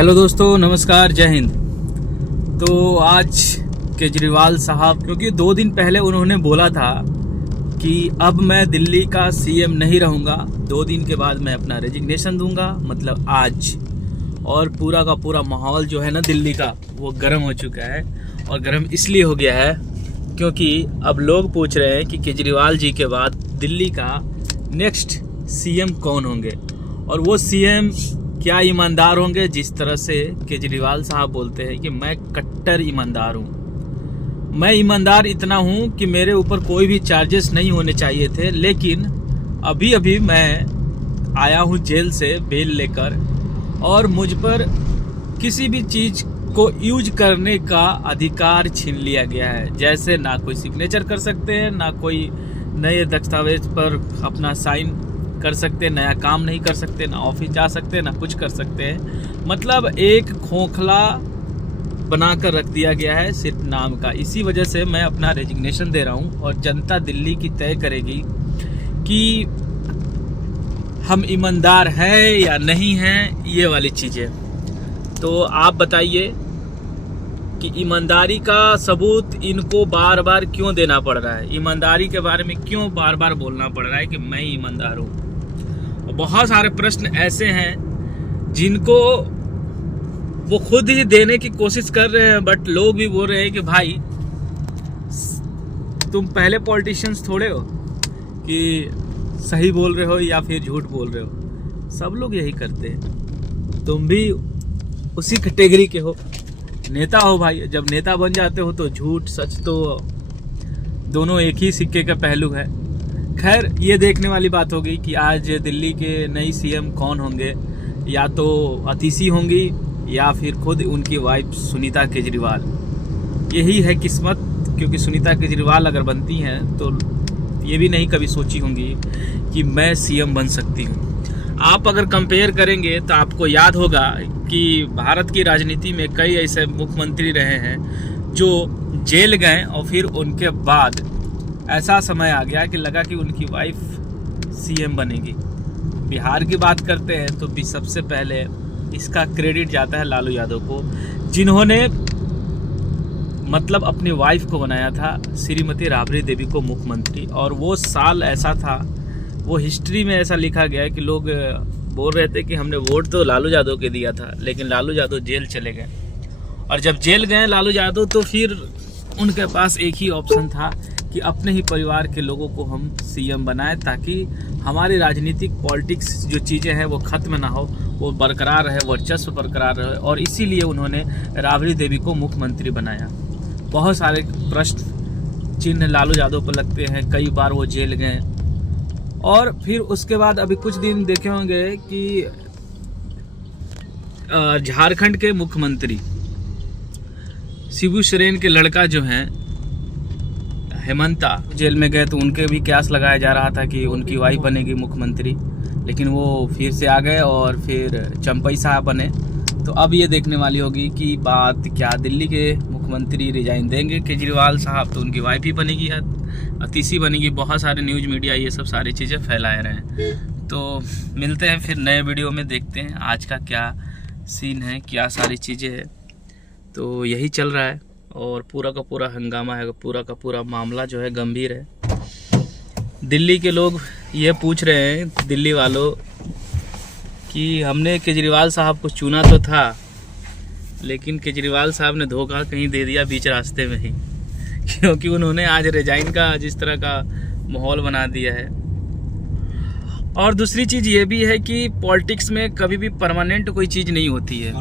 Hello दोस्तों, नमस्कार, जय हिंद। तो आज केजरीवाल साहब, क्योंकि 2 दिन पहले उन्होंने बोला था कि अब मैं दिल्ली का सीएम नहीं रहूँगा, 2 दिन के बाद मैं अपना रेजिग्नेशन दूंगा, मतलब आज। और पूरा का पूरा माहौल जो है ना दिल्ली का, वो गर्म हो चुका है। और गर्म इसलिए हो गया है क्योंकि अब लोग पूछ रहे हैं कि केजरीवाल जी के बाद दिल्ली का नेक्स्ट सीएम कौन होंगे, और वो सीएम क्या ईमानदार होंगे। जिस तरह से केजरीवाल साहब बोलते हैं कि मैं कट्टर ईमानदार हूँ, मैं ईमानदार इतना हूँ कि मेरे ऊपर कोई भी चार्जेस नहीं होने चाहिए थे, लेकिन अभी अभी मैं आया हूँ जेल से बेल लेकर, और मुझ पर किसी भी चीज़ को यूज करने का अधिकार छीन लिया गया है। जैसे ना कोई सिग्नेचर कर सकते हैं, ना कोई नए दस्तावेज पर अपना साइन कर सकते, नया काम नहीं कर सकते, ना ऑफिस जा सकते, ना कुछ कर सकते हैं। मतलब एक खोखला बनाकर रख दिया गया है सिर्फ नाम का। इसी वजह से मैं अपना रेजिग्नेशन दे रहा हूं, और जनता दिल्ली की तय करेगी कि हम ईमानदार हैं या नहीं हैं, ये वाली चीज़ें। तो आप बताइए कि ईमानदारी का सबूत इनको बार बार क्यों देना पड़ रहा है, ईमानदारी के बारे में क्यों बार बार बोलना पड़ रहा है कि मैं ईमानदार हूँ। बहुत सारे प्रश्न ऐसे हैं जिनको वो खुद ही देने की कोशिश कर रहे हैं, बट लोग भी बोल रहे हैं कि भाई तुम पहले पॉलिटिशियंस थोड़े हो कि सही बोल रहे हो या फिर झूठ बोल रहे हो। सब लोग यही करते हैं, तुम भी उसी कैटेगरी के हो, नेता हो भाई। जब नेता बन जाते हो तो झूठ सच तो दोनों एक ही सिक्के का पहलू है। खैर, ये देखने वाली बात होगी कि आज दिल्ली के नई सीएम कौन होंगे, या तो अतिशी होंगी या फिर खुद उनकी वाइफ सुनीता केजरीवाल। यही है किस्मत, क्योंकि सुनीता केजरीवाल अगर बनती हैं तो ये भी नहीं कभी सोची होंगी कि मैं सीएम बन सकती हूँ। आप अगर कंपेयर करेंगे तो आपको याद होगा कि भारत की राजनीति में कई ऐसे मुख्यमंत्री रहे हैं जो जेल गए, और फिर उनके बाद ऐसा समय आ गया कि लगा कि उनकी वाइफ सीएम बनेगी। बिहार की बात करते हैं तो भी सबसे पहले इसका क्रेडिट जाता है लालू यादव को, जिन्होंने मतलब अपनी वाइफ को बनाया था श्रीमती राबड़ी देवी को मुख्यमंत्री। और वो साल ऐसा था, वो हिस्ट्री में ऐसा लिखा गया है कि लोग बोल रहे थे कि हमने वोट तो लालू यादव के दिया था, लेकिन लालू यादव जेल चले गए। और जब जेल गए लालू यादव, तो फिर उनके पास एक ही ऑप्शन था कि अपने ही परिवार के लोगों को हम सीएम बनाएं, ताकि हमारी राजनीतिक पॉलिटिक्स जो चीज़ें हैं वो खत्म ना हो, वो बरकरार रहे, वर्चस्व बरकरार रहे। और इसीलिए उन्होंने राबड़ी देवी को मुख्यमंत्री बनाया। बहुत सारे प्रश्न चिन्ह लालू यादव पर लगते हैं, कई बार वो जेल गए। और फिर उसके बाद अभी कुछ दिन देखे होंगे कि झारखंड के मुख्यमंत्री शिबू सोरेन के लड़का जो हैं हेमंता, जेल में गए, तो उनके भी क्यास लगाया जा रहा था कि उनकी वाइफ बनेगी मुख्यमंत्री, लेकिन वो फिर से आ गए और फिर चंपई साहब बने। तो अब ये देखने वाली होगी कि बात क्या, दिल्ली के मुख्यमंत्री रिजाइन देंगे केजरीवाल साहब तो उनकी वाइफ ही बनेगी, अतिशी बनेगी। बहुत सारे न्यूज़ मीडिया ये सब सारी चीज़ें फैलाए रहे हैं। तो मिलते हैं फिर नए वीडियो में, देखते हैं आज का क्या सीन है, क्या सारी चीज़ें हैं। तो यही चल रहा है, और पूरा का पूरा हंगामा है, पूरा का पूरा मामला जो है गंभीर है। दिल्ली के लोग ये पूछ रहे हैं, दिल्ली वालों, कि हमने केजरीवाल साहब को चुना तो था, लेकिन केजरीवाल साहब ने धोखा कहीं दे दिया बीच रास्ते में ही, क्योंकि उन्होंने आज रिजाइन का जिस तरह का माहौल बना दिया है। और दूसरी चीज़ ये भी है कि पॉलिटिक्स में कभी भी परमानेंट कोई चीज़ नहीं होती है।